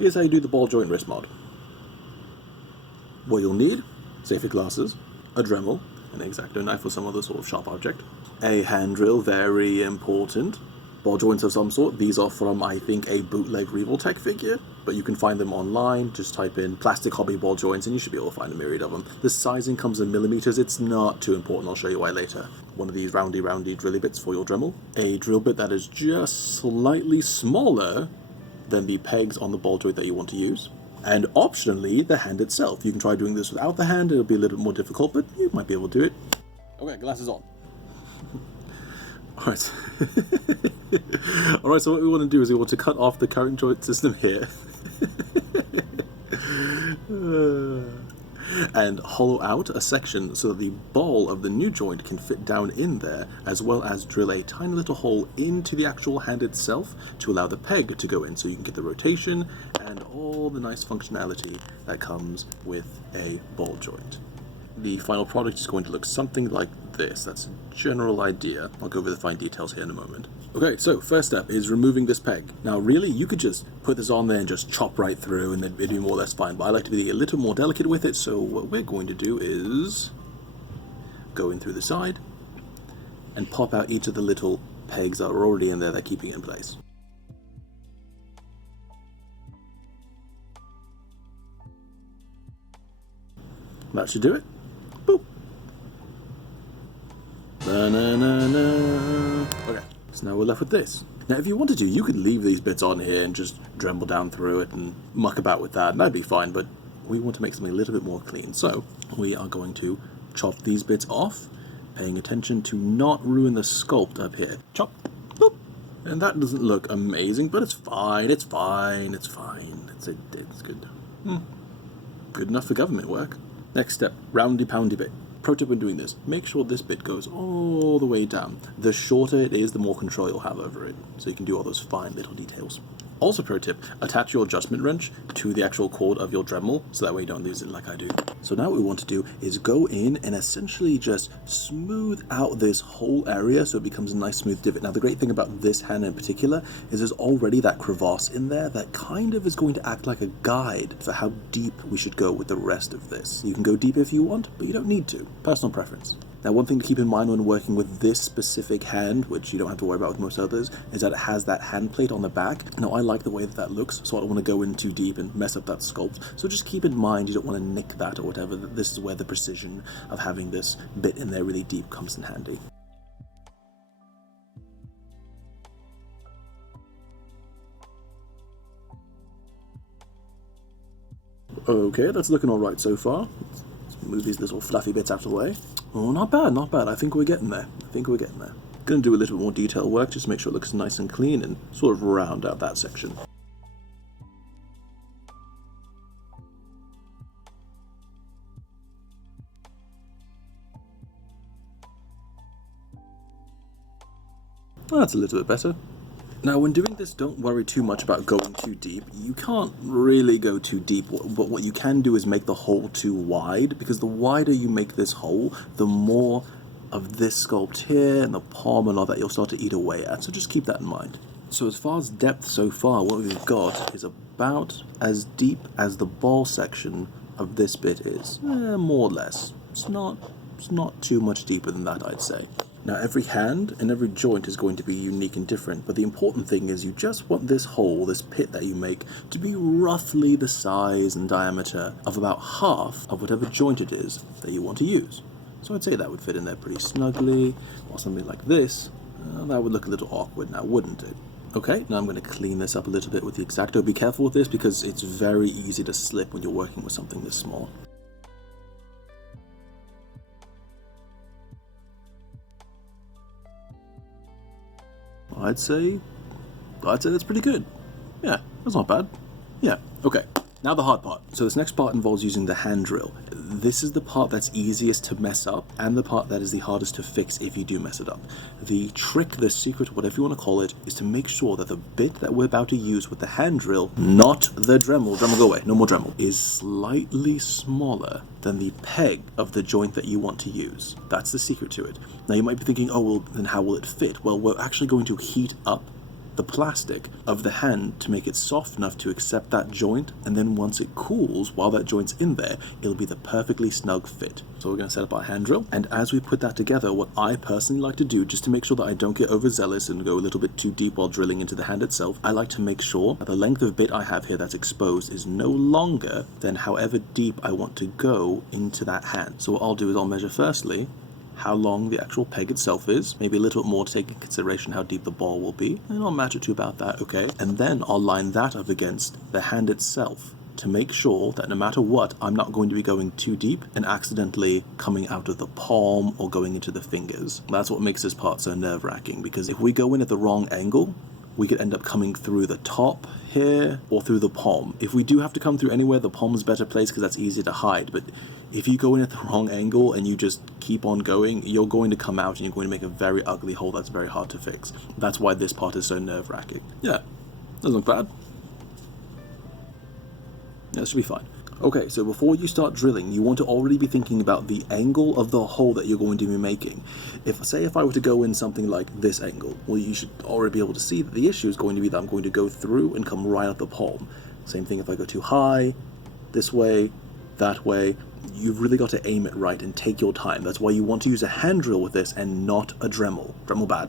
here's how you do the ball joint wrist mod. What you'll need, safety glasses, a Dremel, an X-Acto knife or some other sort of sharp object, a hand drill, very important, ball joints of some sort. These are from, I think, a bootleg Revoltech figure, but you can find them online. Just type in plastic hobby ball joints and you should be able to find a myriad of them. The sizing comes in millimeters. It's not too important. I'll show you why later. One of these roundy drilly bits for your Dremel. A drill bit that is just slightly smaller than the pegs on the ball joint that you want to use. And optionally, the hand itself. You can try doing this without the hand. It'll be a little bit more difficult, but you might be able to do it. Okay, glasses on. Alright. Alright, so what we want to do is we want to cut off the current joint system here. And hollow out a section so that the ball of the new joint can fit down in there, as well as drill a tiny little hole into the actual hand itself to allow the peg to go in, so you can get the rotation and all the nice functionality that comes with a ball joint. The final product is going to look something like this. That's a general idea. I'll go over the fine details here in a moment. Okay, so first step is removing this peg. Now really, you could just put this on there and just chop right through and then it'd be more or less fine, but I like to be a little more delicate with it, so what we're going to do is go in through the side and pop out each of the little pegs that are already in there that are keeping it in place. That should do it. Boop. Okay, so now we're left with this. Now if you wanted to, you could leave these bits on here and just Dremel down through it and muck about with that, and that'd be fine, but we want to make something a little bit more clean. So we are going to chop these bits off, paying attention to not ruin the sculpt up here. Chop, boop. And that doesn't look amazing, but it's fine, it's fine, it's fine. It's good. Good enough for government work. Next step, roundy poundy bit. Pro tip when doing this, make sure this bit goes all the way down. The shorter it is, the more control you'll have over it, so you can do all those fine little details. Also pro tip, attach your adjustment wrench to the actual cord of your Dremel, so that way you don't lose it like I do. So now what we want to do is go in and essentially just smooth out this whole area so it becomes a nice smooth divot. Now the great thing about this hand in particular is there's already that crevasse in there that kind of is going to act like a guide for how deep we should go with the rest of this. You can go deep if you want, but you don't need to. Personal preference. Now one thing to keep in mind when working with this specific hand, which you don't have to worry about with most others, is that it has that hand plate on the back. Now I like the way that that looks, so I don't want to go in too deep and mess up that sculpt. So just keep in mind you don't want to nick that or whatever. This is where the precision of having this bit in there really deep comes in handy. Okay, that's looking alright so far. Let's move these little fluffy bits out of the way. Oh, not bad, not bad. I think we're getting there. Gonna do a little bit more detail work just to make sure it looks nice and clean and sort of round out that section. That's a little bit better. Now when doing this, don't worry too much about going too deep. You can't really go too deep, but what you can do is make the hole too wide, because the wider you make this hole, the more of this sculpt here and the palm and all that you'll start to eat away at, so just keep that in mind. So as far as depth so far, what we've got is about as deep as the ball section of this bit is. More or less. It's not too much deeper than that, I'd say. Now every hand and every joint is going to be unique and different, but the important thing is you just want this hole, this pit that you make, to be roughly the size and diameter of about half of whatever joint it is that you want to use. So I'd say that would fit in there pretty snugly, or something like this. That would look a little awkward now, wouldn't it? Okay, now I'm going to clean this up a little bit with the X-Acto. Be careful with this because it's very easy to slip when you're working with something this small. I'd say that's pretty good. Yeah, that's not bad. Yeah, okay. Now the hard part. So this next part involves using the hand drill. This is the part that's easiest to mess up, and the part that is the hardest to fix if you do mess it up. The trick, the secret, whatever you want to call it, is to make sure that the bit that we're about to use with the hand drill, not the Dremel, go away, no more Dremel, is slightly smaller than the peg of the joint that you want to use. That's the secret to it. Now you might be thinking, oh well, then how will it fit? Well, we're actually going to heat up the plastic of the hand to make it soft enough to accept that joint, and then once it cools, while that joint's in there, it'll be the perfectly snug fit. So we're going to set up our hand drill, and as we put that together, what I personally like to do, just to make sure that I don't get overzealous and go a little bit too deep while drilling into the hand itself, I like to make sure that the length of bit I have here that's exposed is no longer than however deep I want to go into that hand. So what I'll do is I'll measure firstly how long the actual peg itself is, maybe a little bit more to take into consideration how deep the ball will be, and I'll match it to about that, okay? And then I'll line that up against the hand itself to make sure that no matter what, I'm not going to be going too deep and accidentally coming out of the palm or going into the fingers. That's what makes this part so nerve-wracking, because if we go in at the wrong angle, we could end up coming through the top here or through the palm. If we do have to come through anywhere, the palm's better placed because that's easier to hide, but if you go in at the wrong angle and you just keep on going, you're going to come out and you're going to make a very ugly hole that's very hard to fix. That's why this part is so nerve-wracking. Yeah, doesn't look bad. Yeah, it should be fine. Okay, so before you start drilling, you want to already be thinking about the angle of the hole that you're going to be making. If I were to go in something like this angle, well, you should already be able to see that the issue is going to be that I'm going to go through and come right up the palm. Same thing if I go too high, this way, that way. You've really got to aim it right and take your time. That's why you want to use a hand drill with this and not a Dremel. Dremel bad.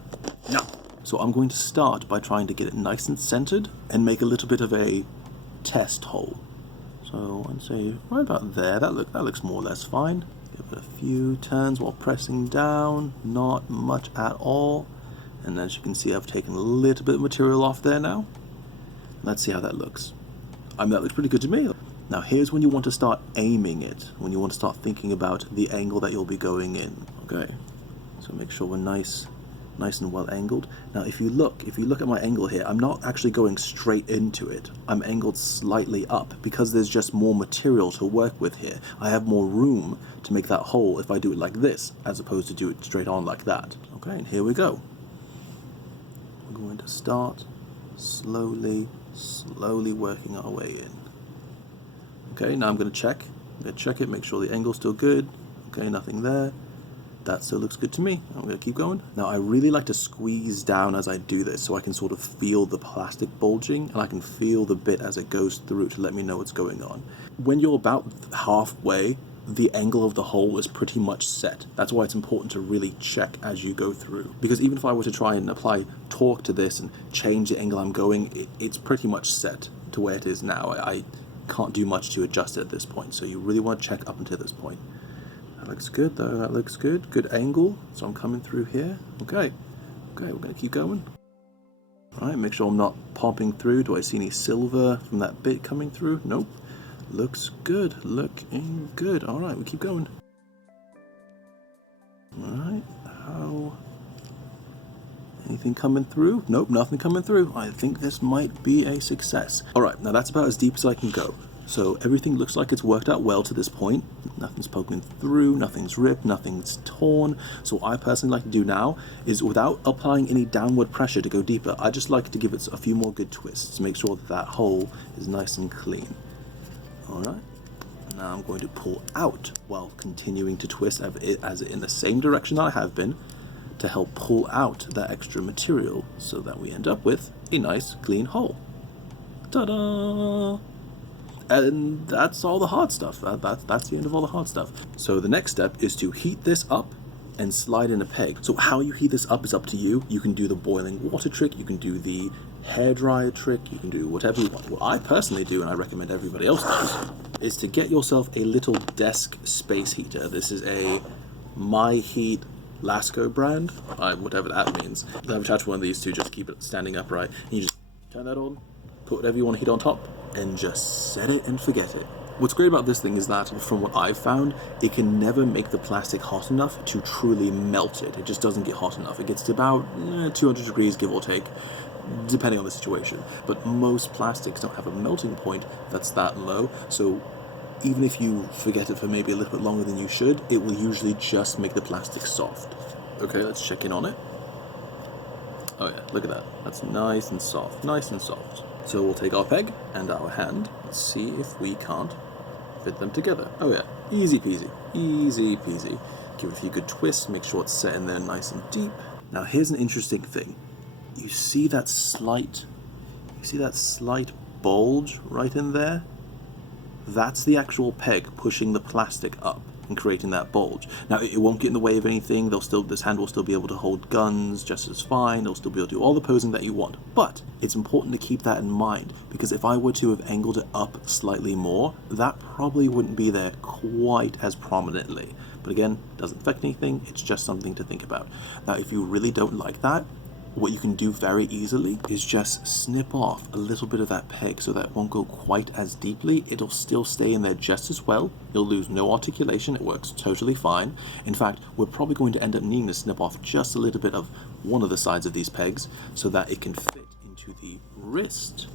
No. So I'm going to start by trying to get it nice and centered and make a little bit of a test hole. So I'd say right about there, that looks more or less fine. Give it a few turns while pressing down, not much at all. And as you can see, I've taken a little bit of material off there now. Let's see how that looks. That looks pretty good to me. Now here's when you want to start aiming it, when you want to start thinking about the angle that you'll be going in. Okay, so make sure we're nice and well angled. Now if you look at my angle here, I'm not actually going straight into it. I'm angled slightly up because there's just more material to work with here. I have more room to make that hole if I do it like this, as opposed to do it straight on like that. Okay, and here we go. We're going to start slowly working our way in. Okay, now I'm going to check. It, make sure the angle's still good. Okay, nothing there. That still looks good to me. I'm going to keep going. Now I really like to squeeze down as I do this so I can sort of feel the plastic bulging and I can feel the bit as it goes through to let me know what's going on. When you're about halfway, the angle of the hole is pretty much set. That's why it's important to really check as you go through. Because even if I were to try and apply torque to this and change the angle I'm going, it's pretty much set to where it is now. I can't do much to adjust it at this point, so you really want to check up until this point. That looks good though, that looks good. Good angle, so I'm coming through here. Okay, we're going to keep going. Alright, make sure I'm not popping through. Do I see any silver from that bit coming through? Nope. Looks good, looking good. Alright, we keep going. Alright, anything coming through? Nope, nothing coming through. I think this might be a success. Alright, now that's about as deep as I can go. So everything looks like it's worked out well to this point. Nothing's poking through, nothing's ripped, nothing's torn. So what I personally like to do now is, without applying any downward pressure to go deeper, I just like to give it a few more good twists to make sure that that hole is nice and clean. Alright, now I'm going to pull out while continuing to twist as in the same direction I have been, to help pull out that extra material so that we end up with a nice clean hole. Ta-da! And that's all the hard stuff. That's the end of all the hard stuff. So the next step is to heat this up and slide in a peg. So how you heat this up is up to you. You can do the boiling water trick, you can do the hairdryer trick, you can do whatever you want. What I personally do, and I recommend everybody else does, is to get yourself a little desk space heater. This is a MyHeat Lasco brand, whatever that means. I have attached one of these to just keep it standing upright. And you just turn that on, put whatever you want to heat on top, and just set it and forget it. What's great about this thing is that, from what I've found, it can never make the plastic hot enough to truly melt it. It just doesn't get hot enough. It gets to about 200 degrees, give or take, depending on the situation. But most plastics don't have a melting point that's that low, so even if you forget it for maybe a little bit longer than you should, it will usually just make the plastic soft. Okay, let's check in on it. Oh yeah, look at that. That's nice and soft, nice and soft. So we'll take our peg and our hand and see if we can't fit them together. Oh yeah, easy peasy, easy peasy. Give it a few good twists, make sure it's set in there nice and deep. Now here's an interesting thing. you see that slight bulge right in there? That's the actual peg pushing the plastic up and creating that bulge. Now, it won't get in the way of anything. This hand will still be able to hold guns just as fine. It'll still be able to do all the posing that you want. But it's important to keep that in mind, because if I were to have angled it up slightly more, that probably wouldn't be there quite as prominently. But again, doesn't affect anything. It's just something to think about. Now, if you really don't like that, what you can do very easily is just snip off a little bit of that peg so that it won't go quite as deeply. It'll still stay in there just as well. You'll lose no articulation. It works totally fine. In fact, we're probably going to end up needing to snip off just a little bit of one of the sides of these pegs so that it can fit into the wrist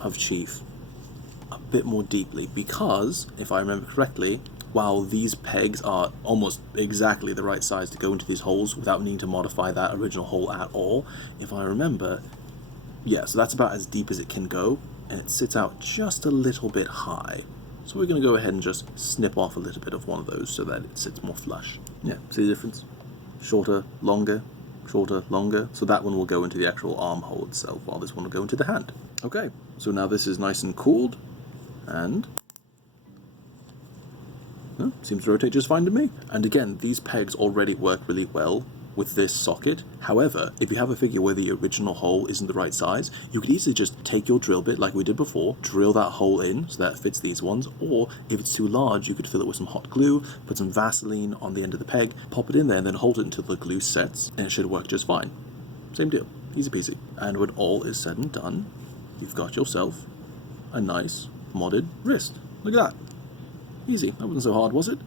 of Chief a bit more deeply, because, if I remember correctly, while these pegs are almost exactly the right size to go into these holes without needing to modify that original hole at all, if I remember, yeah, so that's about as deep as it can go, and it sits out just a little bit high. So we're going to go ahead and just snip off a little bit of one of those so that it sits more flush. Yeah, see the difference? Shorter, longer, shorter, longer. So that one will go into the actual armhole itself, while this one will go into the hand. Okay, so now this is nice and cooled, and seems to rotate just fine to me. And again, these pegs already work really well with this socket. However, if you have a figure where the original hole isn't the right size, you could easily just take your drill bit like we did before, drill that hole in so that it fits these ones, or if it's too large, you could fill it with some hot glue, put some Vaseline on the end of the peg, pop it in there, and then hold it until the glue sets, and it should work just fine. Same deal, easy peasy. And when all is said and done, you've got yourself a nice modded wrist. Look at that. Easy. That wasn't so hard, was it?